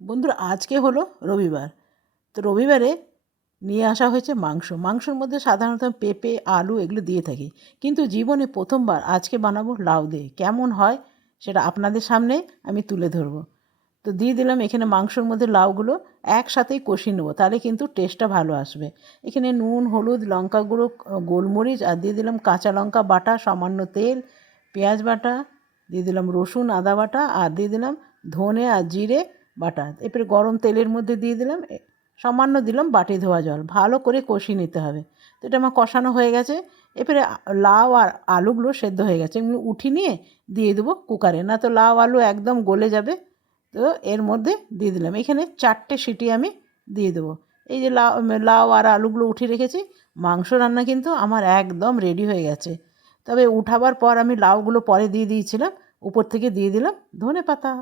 বন্ধুরা আজকে হলো রবিবার। তো রবিবারে নিয়ে আসা হয়েছে মাংস। মাংসর মধ্যে সাধারণত পেঁপে, আলু এগুলো দিয়ে থাকি। কিন্তু জীবনে প্রথমবার আজকে বানাবো লাউ দিয়ে। কেমন হয় সেটা আপনাদের সামনে আমি তুলে ধরবো। তো দিয়ে দিলাম এখানে মাংসর মধ্যে লাউগুলো একসাথেই কষিয়ে নেবো, তাহলে কিন্তু টেস্টটা ভালো আসবে। এখানে নুন, হলুদ, লঙ্কা গুঁড়ো, গোলমরিচ আর দিয়ে দিলাম কাঁচা লঙ্কা বাটা, সামান্য তেল, পেঁয়াজ বাটা, দিয়ে দিলাম রসুন আদা বাটা আর দিয়ে দিলাম ধনে আর জিরে বাটা। এরপরে গরম তেলের মধ্যে দিয়ে দিলাম সামান্য দিলাম বাটি ধোয়া জল। ভালো করে কষিয়ে নিতে হবে। তো এটা আমার কষানো হয়ে গেছে। এরপরে লাউ আর আলুগুলো সেদ্ধ হয়ে গেছে, এগুলো উঠিয়ে নিয়ে দিয়ে দেবো কুকারে, না তো লাউ আলু একদম গলে যাবে। তো এর মধ্যে দিয়ে দিলাম এখানে 4টে সিটি আমি দিয়ে দেবো। এই যে লাউ লাউ আর আলুগুলো উঠিয়ে রেখেছি, মাংস রান্না কিন্তু আমার একদম রেডি হয়ে গেছে। তবে উঠাবার পর আমি লাউগুলো পরে দিয়ে দিয়েছিলাম, উপর থেকে দিয়ে দিলাম ধনেপাতা।